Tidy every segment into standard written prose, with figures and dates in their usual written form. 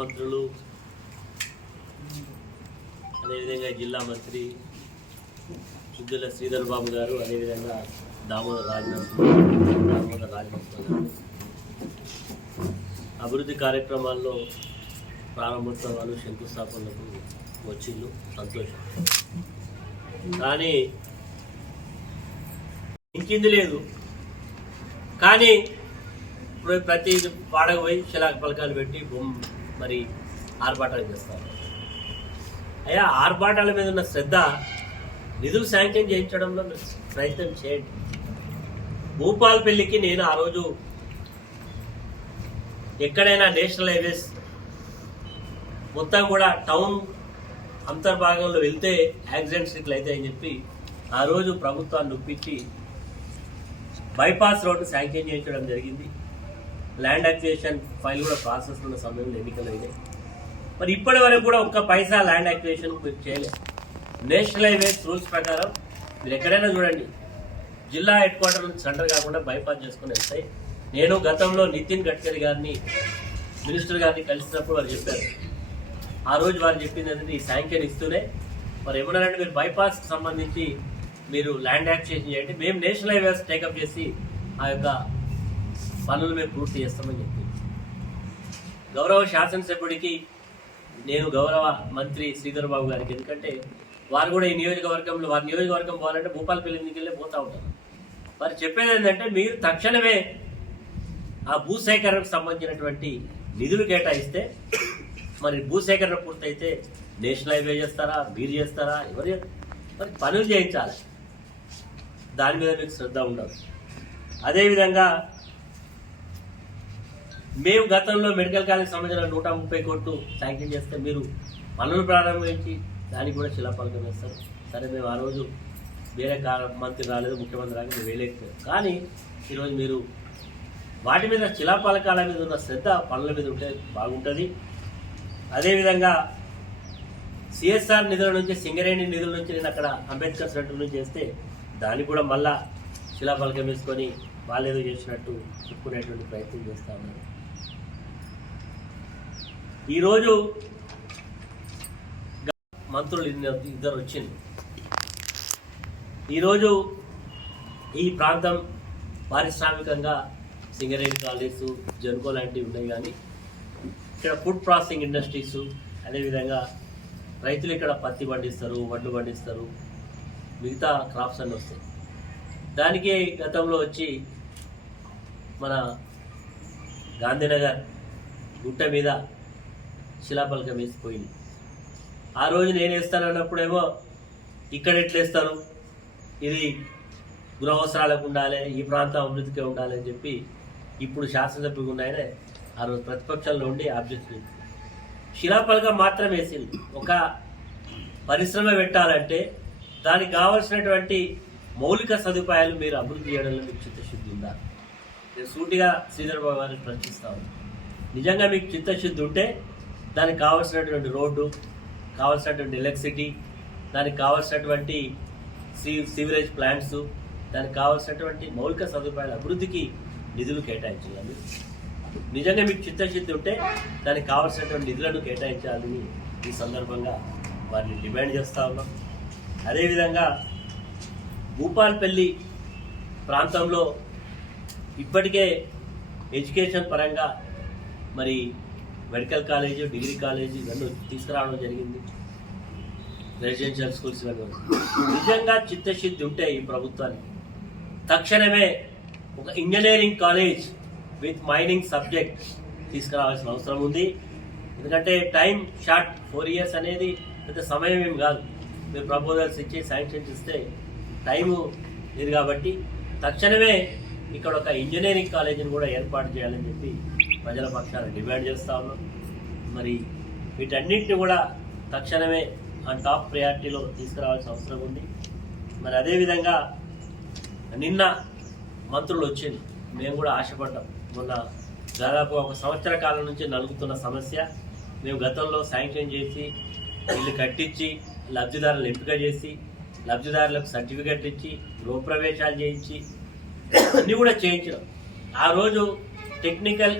మంత్రులు, అదేవిధంగా జిల్లా మంత్రి సుద్దుల శ్రీధర్ బాబు గారు, అదేవిధంగా దామోదర్ రాజనరసింహ గారు అభివృద్ధి కార్యక్రమాల్లో ప్రారంభోత్సవాలు, శంకుస్థాపనలకు వచ్చిండు, సంతోషం. కానీ ఇంకింది లేదు. కానీ ఇప్పుడు ప్రతి వాడకు పోయి శిలాక పలకాలు పెట్టి మరి ఆర్భాటాలు చేస్తారు. అయ్యా, ఆర్భాటాల మీద ఉన్న శ్రద్ధ నిధులు శాంక్షన్ చేయించడంలో ప్రయత్నం చేయండి. భూపాలపల్లికి నేను ఆ రోజు ఎక్కడైనా నేషనల్ హైవేస్ మొత్తం కూడా టౌన్ అంతర్భాగంలో వెళ్తే యాక్సిడెంట్స్ ఇట్లా అవుతాయని చెప్పి ఆ రోజు ప్రభుత్వాన్ని ఒప్పించి బైపాస్ రోడ్డు శాంక్షన్ చేయించడం జరిగింది. ల్యాండ్ అక్విజిషన్ ఫైల్ కూడా ప్రాసెస్ ఉన్న సమయంలో ఎన్నికలు అయినాయి. మరి ఇప్పటి వరకు కూడా ఒక్క పైసా ల్యాండ్ అక్విజిషన్ మీరు చేయలేదు. నేషనల్ హైవేస్ రూల్స్ ప్రకారం మీరు ఎక్కడైనా చూడండి, జిల్లా హెడ్ క్వార్టర్ నుంచి సెంటర్ కాకుండా బైపాస్ చేసుకుని వెళ్తాయి. నేను గతంలో నితిన్ గడ్కరీ గారిని, మినిస్టర్ గారిని కలిసినప్పుడు వారు చెప్పారు. ఆ రోజు వారు చెప్పింది ఏంటంటే, ఈ శాంక్షన్ ఇస్తూనే మరి ఏమన్నారంటే, మీరు బైపాస్కి సంబంధించి మీరు ల్యాండ్ యాక్విజిషన్ చేయండి, మేము నేషనల్ హైవేస్ టేకప్ చేసి ఆ యొక్క పనులు మేము పూర్తి చేస్తామని చెప్పి. గౌరవ శాసనసభ్యుడికి నేను గౌరవ మంత్రి శ్రీధర్ బాబు గారికి, ఎందుకంటే వారు కూడా ఈ నియోజకవర్గంలో, వారి నియోజకవర్గం పోవాలంటే భూపాలపల్లి మీదకెళ్ళి పోతూ ఉంటారు. వారు చెప్పేది ఏంటంటే, మీరు తక్షణమే ఆ భూసేకరణకు సంబంధించినటువంటి నిధులు కేటాయిస్తే మరి భూసేకరణ పూర్తయితే నేషనల్ హైవే చేస్తారా, మీరు చేస్తారా, ఎవరు మరి పనులు చేయించాలి. దాని మీద మీకు శ్రద్ధ ఉండదు. అదేవిధంగా మేము గతంలో మెడికల్ కాలేజ్ సంబంధించిన 130 కోట్లు శాంక్షన్ చేస్తే మీరు పనులు ప్రారంభించి దానికి కూడా శిలాఫలకం వేస్తారు. సరే, మేము ఆ రోజు వేరే మంత్రి రాలేదు, ముఖ్యమంత్రి రాలేదు, మేము వేయలేకపోయాం. కానీ ఈరోజు మీరు వాటి మీద శిలాఫలకాల మీద ఉన్న శ్రద్ధ పనుల మీద ఉంటే బాగుంటుంది. అదేవిధంగా సిఎస్ఆర్ నిధుల నుంచి, సింగరేణి నిధుల నుంచి నేను అక్కడ అంబేద్కర్ సెంటర్ నుంచి చేస్తే దానికి కూడా మళ్ళా శిలాఫలకం వేసుకొని వాళ్ళు ఏదో చేసినట్టు చెప్పుకునేటువంటి ప్రయత్నం చేస్తూ ఉన్నారు. ఈరోజు మంత్రులు ఇద్దరు వచ్చింది. ఈరోజు ఈ ప్రాంతం పారిశ్రామికంగా సింగరేణి కాలేజెస్, జనుకో లాంటివి ఉన్నాయి. కానీ ఇక్కడ ఫుడ్ ప్రాసెసింగ్ ఇండస్ట్రీస్, అదేవిధంగా రైతులు ఇక్కడ పత్తి పండిస్తారు, వడ్లు పండిస్తారు, మిగతా క్రాప్స్ అన్నీ వస్తాయి. దానికి గతంలో వచ్చి మన గాంధీనగర్ గుట్ట మీద శిలాఫలకం వేసిపోయింది. ఆ రోజు నేను వేస్తానన్నప్పుడేమో ఇక్కడ ఎట్లేస్తారు, ఇది గృహవసరాలకు ఉండాలి, ఈ ప్రాంతం అభివృద్ధికే ఉండాలి అని చెప్పి ఇప్పుడు శాసనసభ్యులు ఉన్నాయనే ఆ రోజు ప్రతిపక్షంలో ఉండి ఆబ్జెక్షన్ శిలాఫలకం మాత్రం వేసింది. ఒక పరిశ్రమ పెట్టాలంటే దానికి కావాల్సినటువంటి మౌలిక సదుపాయాలు మీరు అభివృద్ధి చేయడంలో మీకు చిత్తశుద్ధి ఉందా? నేను సూటిగా శ్రీధర్ బాబు గారిని ప్రశ్నిస్తాను. నిజంగా మీకు చిత్తశుద్ధి ఉంటే దానికి కావాల్సినటువంటి రోడ్డు, కావాల్సినటువంటి ఎలక్ట్రిసిటీ, దానికి కావాల్సినటువంటి సివరేజ్ ప్లాంట్స్, దానికి కావాల్సినటువంటి మౌలిక సదుపాయాల అభివృద్ధికి నిధులు కేటాయించాలి. నిజంగా మీకు చిత్తశుద్ధి ఉంటే దానికి కావాల్సినటువంటి నిధులను కేటాయించాలని ఈ సందర్భంగా వారిని డిమాండ్ చేస్తూ ఉన్నాం. అదేవిధంగా భూపాలపల్లి ప్రాంతంలో ఇప్పటికే ఎడ్యుకేషన్ పరంగా మరి మెడికల్ కాలేజీ, డిగ్రీ కాలేజీ ఇవన్నీ తీసుకురావడం జరిగింది. రెసిడెన్షియల్ స్కూల్స్ ఇవన్నీ. నిజంగా చిత్తశుద్ధి ఉంటే ఈ ప్రభుత్వానికి తక్షణమే ఒక engineering college with mining subject తీసుకురావాల్సిన అవసరం ఉంది. ఎందుకంటే టైం షార్ట్, 4 years అనేది పెద్ద సమయం ఏం కాదు. మీరు ప్రపోజల్స్ ఇచ్చి శాంక్షన్ ఇస్తే టైము లేదు. కాబట్టి తక్షణమే ఇక్కడ ఒక ఇంజనీరింగ్ కాలేజీని కూడా ఏర్పాటు చేయాలని చెప్పి ప్రజల పక్షాన డిమాండ్ చేస్తూ ఉన్నాం. మరి వీటన్నింటినీ కూడా తక్షణమే ఆన్ టాప్ ప్రయారిటీలో తీసుకురావాల్సిన అవసరం ఉంది. మరి అదేవిధంగా నిన్న మంత్రులు వచ్చింది, మేము కూడా ఆశపడ్డాం. మొన్న దాదాపు 1 సంవత్సర కాలం నుంచి నలుగుతున్న సమస్య, మేము గతంలో శాంక్షన్ చేసి ఇల్లు కట్టించి లబ్ధిదారులను ఎంపిక చేసి లబ్ధిదారులకు సర్టిఫికెట్ ఇచ్చి గృహప్రవేశాలు చేయించి అన్నీ కూడా చేయించినాం. ఆ రోజు టెక్నికల్,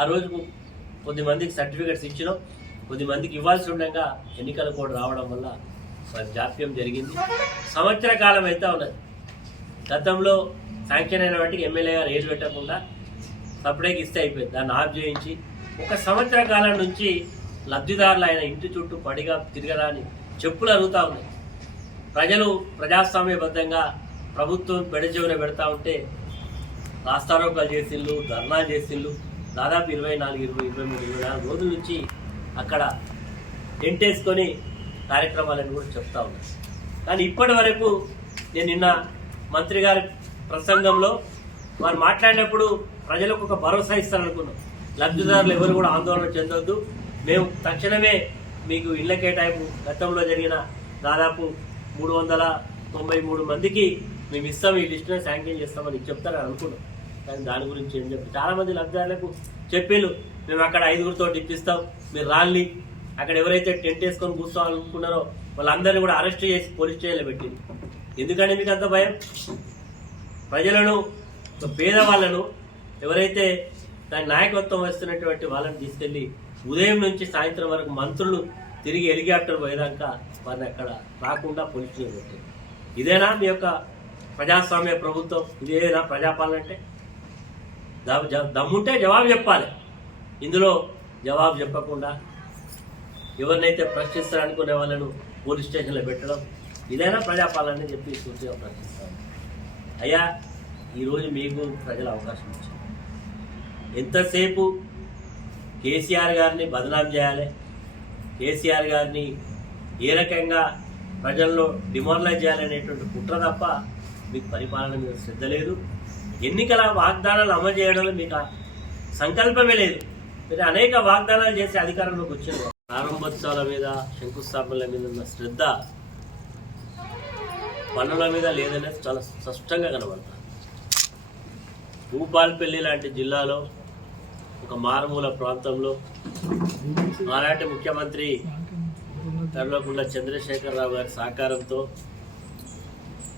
ఆ రోజు కొద్దిమందికి సర్టిఫికెట్స్ ఇచ్చినాం, కొద్దిమందికి ఇవ్వాల్సి ఉండగా ఎన్నికల కోడ్ రావడం వల్ల జాప్యం జరిగింది. సంవత్సర కాలం అయితే ఉన్నది. గతంలో శాంక్షన్ అయిన వాటికి ఎమ్మెల్యే గారు ఏజ్ పెట్టకుండా సపరేట్గా ఇస్తే అయిపోయింది. దాన్ని ఆఫ్ చేయించి 1 సంవత్సర కాలం నుంచి లబ్ధిదారులు ఆయన ఇంటి చుట్టూ పడిగా తిరగరాని చెప్పులు అరుగుతూ ఉన్నాయి. ప్రజలు ప్రజాస్వామ్యబద్ధంగా ప్రభుత్వం పెడచెవిన పెడతా ఉంటే రాస్తారోకాలు చేసిళ్ళు, ధర్నా చేసిళ్ళు. దాదాపు 23 రోజుల నుంచి అక్కడ టెంట్ వేసుకొని కార్యక్రమాలను కూడా చెప్తా ఉన్నారు. కానీ ఇప్పటి వరకు నేను నిన్న మంత్రి గారి ప్రసంగంలో వారు మాట్లాడినప్పుడు ప్రజలకు ఒక భరోసా ఇస్తారనుకున్నాం. లబ్ధిదారులు ఎవరు కూడా ఆందోళన చెందొద్దు, మేము తక్షణమే మీకు ఇళ్ల కేటాయింపు గతంలో జరిగిన దాదాపు 393 మందికి మేము ఇస్తాం, ఈ లిస్టులో శాంక్షన్ చేస్తామని చెప్తారని అనుకున్నాం. కానీ దాని గురించి ఏం చెప్పి చాలామంది లబ్ధిదారులకు చెప్పేళ్ళు, మేము అక్కడ 5గురితో ఇప్పిస్తాం, మీరు రాళ్ళి. అక్కడ ఎవరైతే టెంట్ వేసుకొని కూర్చోవాలనుకున్నారో వాళ్ళందరినీ కూడా అరెస్ట్ చేసి పోలీస్ స్టేషన్లో పెట్టింది. ఎందుకంటే మీకు అంత భయం? ప్రజలను, పేదవాళ్లను, ఎవరైతే దాని నాయకత్వం వస్తున్నటువంటి వాళ్ళని తీసుకెళ్లి ఉదయం నుంచి సాయంత్రం వరకు మంత్రులు తిరిగి హెలికాప్టర్ పోయేదాకా వారిని అక్కడ రాకుండా పోలీస్ స్టేషన్ పెట్టింది. ఇదేనా మీ యొక్క ప్రజాస్వామ్య ప్రభుత్వం? ఇదేనా ప్రజాపాలన అంటే? దమ్ముంటే జవాబు చెప్పాలి. ఇందులో జవాబు చెప్పకుండా ఎవరినైతే ప్రశ్నిస్తారనుకునే వాళ్ళను పోలీస్ స్టేషన్లో పెట్టడం ఇదైనా ప్రజాపాలన అని చెప్పి సూటిగా ప్రశ్నిస్తాను. అయ్యా, ఈరోజు మీకు ప్రజల అవకాశం ఇచ్చారు. ఎంతసేపు కేసీఆర్ గారిని బదనాం చేయాలి, కేసీఆర్ గారిని ఏ రకంగా ప్రజల్లో డిమారలైజ్ చేయాలనేటువంటి కుట్ర తప్ప మీకు పరిపాలన మీద శ్రద్ధ లేదు. ఎన్నికల వాగ్దానాలు అమలు చేయడంలో మీకు సంకల్పమే లేదు. మీరు అనేక వాగ్దానాలు చేసి అధికారంలోకి వచ్చారు. ప్రారంభోత్సవాల మీద, శంకుస్థాపనల మీద ఉన్న శ్రద్ధ పనుల మీద లేదనేది చాలా స్పష్టంగా కనబడుతుంది. భూపాలపల్లి లాంటి జిల్లాలో ఒక మారుమూల ప్రాంతంలో ఆనాటి ముఖ్యమంత్రి కల్వకుంట్ల చంద్రశేఖరరావు గారి సహకారంతో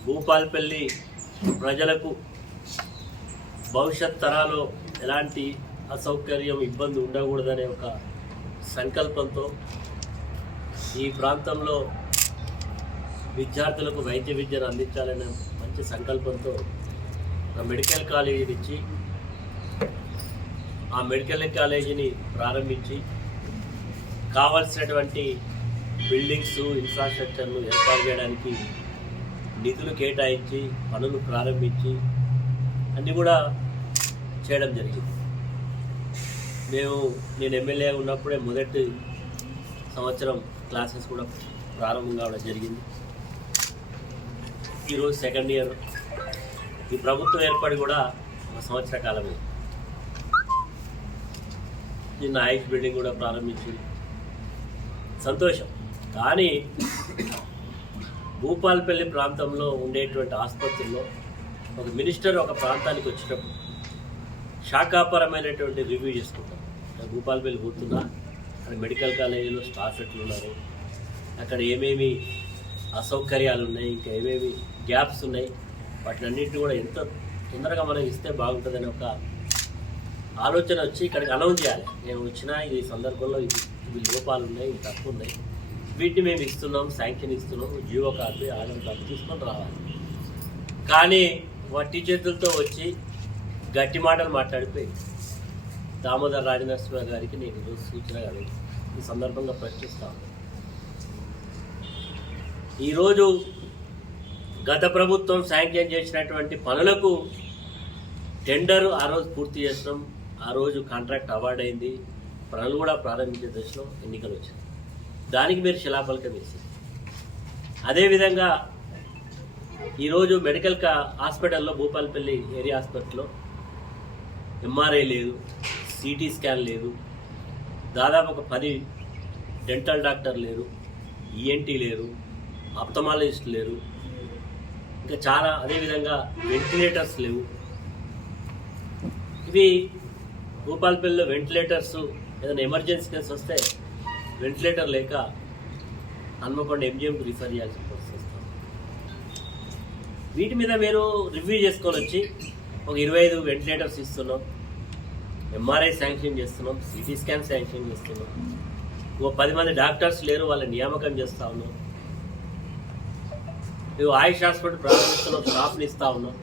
భూపాలపల్లి ప్రజలకు భవిష్యత్ తరాల్లో ఎలాంటి అసౌకర్యం, ఇబ్బంది ఉండకూడదనే ఒక సంకల్పంతో ఈ ప్రాంతంలో విద్యార్థులకు వైద్య విద్యను అందించాలనే మంచి సంకల్పంతో ఒక మెడికల్ కాలేజీని ఇచ్చి ఆ మెడికల్ కాలేజీని ప్రారంభించి కావాల్సినటువంటి బిల్డింగ్స్, ఇన్ఫ్రాస్ట్రక్చర్ను ఏర్పాటు చేయడానికి నిధులు కేటాయించి పనులు ప్రారంభించి అన్నీ కూడా చేయడం జరిగింది. నేను ఎమ్మెల్యే ఉన్నప్పుడే మొదటి సంవత్సరం క్లాసెస్ కూడా ప్రారంభం కావడం జరిగింది. ఈరోజు సెకండ్ ఇయర్. ఈ ప్రభుత్వం ఏర్పడి కూడా 1 సంవత్సర కాలమే. నిన్న ఐఎస్ బిల్డింగ్ కూడా ప్రారంభించింది, సంతోషం. కానీ భూపాలపల్లి ప్రాంతంలో ఉండేటువంటి ఆసుపత్రుల్లో ఒక మినిస్టర్ ఒక ప్రాంతానికి వచ్చేటప్పుడు శాఖాపరమైనటువంటి రివ్యూ చేసుకుంటాం. భూపాలపల్లి పోతున్నా అక్కడ మెడికల్ కాలేజీలో స్టాఫ్ ఎట్లున్నారు, అక్కడ ఏమేమి అసౌకర్యాలు ఉన్నాయి, ఇంకా ఏమేమి గ్యాప్స్ ఉన్నాయి, వాటినన్నింటినీ కూడా ఎంత తొందరగా మనం ఇస్తే బాగుంటుందని ఒక ఆలోచన వచ్చి ఇక్కడికి అనౌన్స్ చేయాలి. నేను వచ్చినా ఈ సందర్భంలో ఇవి లోపాలు ఉన్నాయి, ఇవి తక్కువ ఉన్నాయి, వీటిని మేము ఇస్తున్నాం, శాంక్షన్ ఇస్తున్నాం, జీవో కాపీ, ఆర్డర్ కాపీ తీసుకొని రావాలి. కానీ వట్టి చేతులతో వచ్చి గట్టి మాటలు మాట్లాడిపోయి దామోదర్ రాజనరసింహ గారికి నేను ఈరోజు సూచనగా ఈ సందర్భంగా ప్రశ్నిస్తాను. ఈరోజు గత ప్రభుత్వం శాంక్షన్ చేసినటువంటి పనులకు టెండర్ ఆ రోజు పూర్తి చేస్తాం, ఆ రోజు కాంట్రాక్ట్ అవార్డు అయింది, పనులు కూడా ప్రారంభించే దశలో ఎన్నికలు వచ్చాయి. దానికి మీరు శిలాఫలకం వేసి అదేవిధంగా ఈరోజు మెడికల్ హాస్పిటల్లో భూపాలపల్లి ఏరియా హాస్పిటల్లో ఎంఆర్ఐ లేదు, సిటీ స్కాన్ లేదు, దాదాపు ఒక 10 డెంటల్ డాక్టర్ లేరు, ఈఎన్టీ లేరు, ఆప్థమాలజిస్ట్ లేరు, ఇంకా చాలా అదేవిధంగా వెంటిలేటర్స్ లేవు. ఇవి భూపాలపల్లిలో వెంటిలేటర్స్ ఏదైనా ఎమర్జెన్సీ కేసు వస్తే వెంటిలేటర్ లేక హన్మకొండ ఎంజిఎంకి రిఫర్ చేయాల్సి వస్తుంది. వీటి మీద మీరు రివ్యూ చేసుకొని వచ్చి ఒక 25 వెంటిలేటర్స్ ఇస్తున్నాం, ఎంఆర్ఐ శాంక్షన్ చేస్తున్నాం, సిటీ స్కాన్ శాంక్షన్ చేస్తున్నాం. ఓ 10 మంది డాక్టర్స్ లేరు, వాళ్ళ నియామకం చేస్తూ ఉన్నాం. నువ్వు ఆయుష్ హాస్పిటల్ ప్రారంభిస్తున్నాం, స్టాఫ్ని ఇస్తూ ఉన్నాం.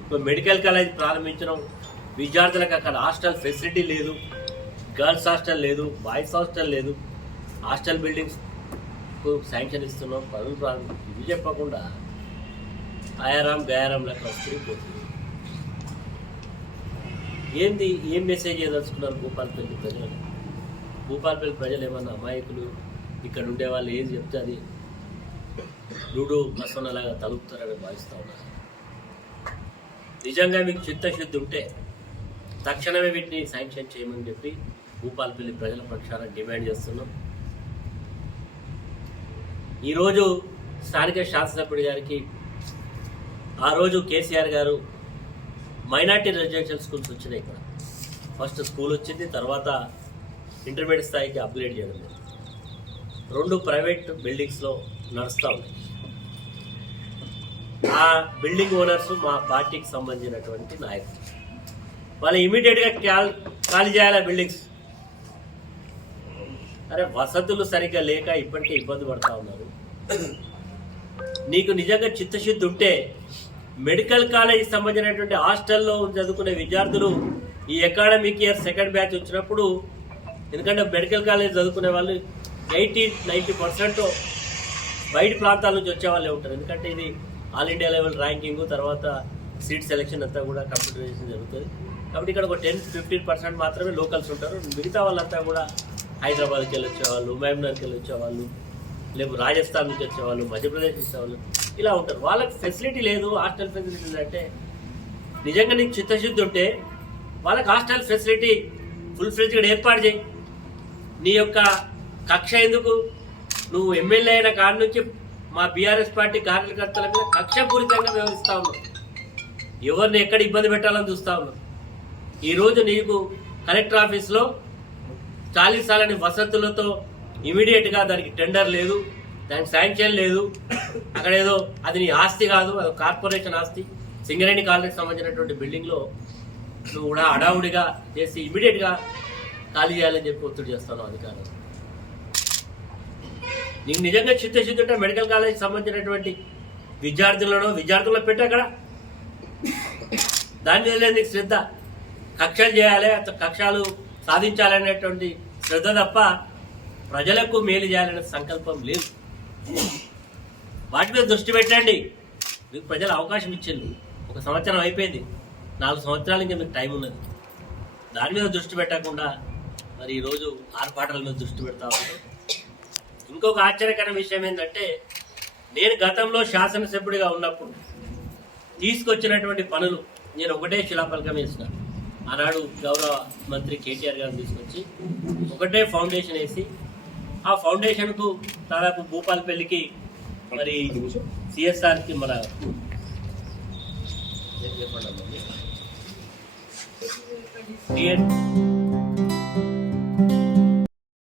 ఇప్పుడు మెడికల్ కాలేజ్ ప్రారంభించడం, విద్యార్థులకు అక్కడ హాస్టల్ ఫెసిలిటీ లేదు, గర్ల్స్ హాస్టల్ లేదు, బాయ్స్ హాస్టల్ లేదు, హాస్టల్ బిల్డింగ్స్ శాంక్షన్ ఇస్తున్నాం, పనులు ప్రారంభం. ఇవి చెప్పకుండా ఆయారాం గయారాం లెక్క వస్తుంది. ఏం మెసేజ్ ఏదలుచుకున్నారు భూపాలపల్లి ప్రజలకు? భూపాలపల్లి ప్రజలు ఏమన్నా అమాయకులు? ఇక్కడ ఉండే వాళ్ళు ఏం చెప్తే అది లూడో ప్రసన్నలాగా తలుపుతారని భావిస్తూ ఉన్నారు. నిజంగా మీకు చిత్తశుద్ధి ఉంటే తక్షణమే వీటిని శాంక్షన్ చేయమని చెప్పి భూపాలపల్లి ప్రజల పక్షాన డిమాండ్ చేస్తున్నాం. ఈరోజు స్థానిక శాసనసభ్యుడి గారికి ఆ రోజు కేసీఆర్ గారు మైనార్టీ రెసిడెన్షియల్ స్కూల్స్ వచ్చినాయి. ఇక్కడ ఫస్ట్ స్కూల్ వచ్చింది, తర్వాత ఇంటర్మీడియట్ స్థాయికి అప్గ్రేడ్ చేయడం లేదు. 2 ప్రైవేట్ బిల్డింగ్స్లో నడుస్తూ ఉన్నాయి. ఆ బిల్డింగ్ ఓనర్స్ మా పార్టీకి సంబంధించినటువంటి నాయకులు. వాళ్ళు ఇమీడియట్గా ఖాళీ చేయాలి బిల్డింగ్స్. అరే వసతులు సరిగ్గా లేక ఇప్పటికే ఇబ్బంది పడతా ఉన్నారు. నీకు నిజంగా చిత్తశుద్ధి ఉంటే మెడికల్ కాలేజీకి సంబంధించినటువంటి హాస్టల్లో చదువుకునే విద్యార్థులు ఈ అకాడమిక్ ఇయర్ సెకండ్ బ్యాచ్ వచ్చినప్పుడు, ఎందుకంటే మెడికల్ కాలేజ్ చదువుకునే వాళ్ళు 80-90% బయట ప్రాంతాల నుంచి వచ్చే వాళ్ళే ఉంటారు. ఎందుకంటే ఇది ఆల్ ఇండియా లెవెల్ ర్యాంకింగ్, తర్వాత సీట్ సెలెక్షన్ అంతా కూడా కంప్యూటరైజేషన్ జరుగుతుంది. కాబట్టి ఇక్కడ ఒక 10-15% మాత్రమే లోకల్స్ ఉంటారు. మిగతా వాళ్ళంతా కూడా హైదరాబాద్కి వెళ్ళి వచ్చేవాళ్ళు, మహబూబ్నగర్కి వెళ్ళి వచ్చేవాళ్ళు, లేకపోతే రాజస్థాన్ నుంచి వచ్చేవాళ్ళు, మధ్యప్రదేశ్ వచ్చేవాళ్ళు, ఇలా ఉంటారు. వాళ్ళకి ఫెసిలిటీ లేదు, హాస్టల్ ఫెసిలిటీ అంటే. నిజంగా నీకు చిత్తశుద్ధి ఉంటే వాళ్ళకి హాస్టల్ ఫెసిలిటీ ఫుల్ ఫ్లెడ్జ్గా ఏర్పాటు చేయి. నీ యొక్క కక్ష ఎందుకు? నువ్వు ఎమ్మెల్యే అయిన కాడి నుంచి మా బీఆర్ఎస్ పార్టీ కార్యకర్తల మీద కక్షపూరితంగా వ్యవహరిస్తా ఉన్నావు. ఎవరిని ఎక్కడ ఇబ్బంది పెట్టాలని చూస్తా ఉన్నావు. ఈరోజు నీకు కలెక్టర్ ఆఫీస్లో 40 సార్లని వసతులతో ఇమీడియట్గా దానికి టెండర్ లేదు, దానికి శాంక్షన్ లేదు. అక్కడ ఏదో అది నీ ఆస్తి కాదు, అది కార్పొరేషన్ ఆస్తి. సింగరేణి కాలనీకి సంబంధించినటువంటి బిల్డింగ్లో నువ్వు కూడా హడావుడిగా చేసి ఇమీడియట్గా ఖాళీ చేయాలని చెప్పి ఒత్తిడి చేస్తాను అధికారులు. నీకు నిజంగా చిత్తశుద్ధి ఉంటే మెడికల్ కాలేజీకి సంబంధించినటువంటి విద్యార్థులను పెట్టి అక్కడ దాని మీద లేదు నీకు శ్రద్ధ. కక్షలు చేయాలి, కక్షలు సాధించాలనేటువంటి శ్రద్ధ తప్ప ప్రజలకు మేలు చేయాలనే సంకల్పం లేదు. వాటి మీద దృష్టి పెట్టండి. మీకు ప్రజలు అవకాశం ఇచ్చింది, 1 సంవత్సరం అయిపోయింది, 4 సంవత్సరాల ఇంకా మీకు టైం ఉన్నది. దాని మీద దృష్టి పెట్టకుండా మరి ఈరోజు ఆర్పాటల మీద దృష్టి పెడతా ఉన్నారు. ఇంకొక ఆశ్చర్యకర విషయం ఏంటంటే, నేను గతంలో శాసనసభ్యుడిగా ఉన్నప్పుడు తీసుకొచ్చినటువంటి పనులు నేను ఒకటే శిలాఫలకం వేసిన. ఆనాడు గౌరవ మంత్రి కేటీఆర్ గారిని తీసుకొచ్చి ఒకటే ఫౌండేషన్ వేసి, ఆ ఫౌండేషన్కు దాదాపు భూపాలపల్లికి మరి సిఎస్ఆర్కి మన చెప్పండి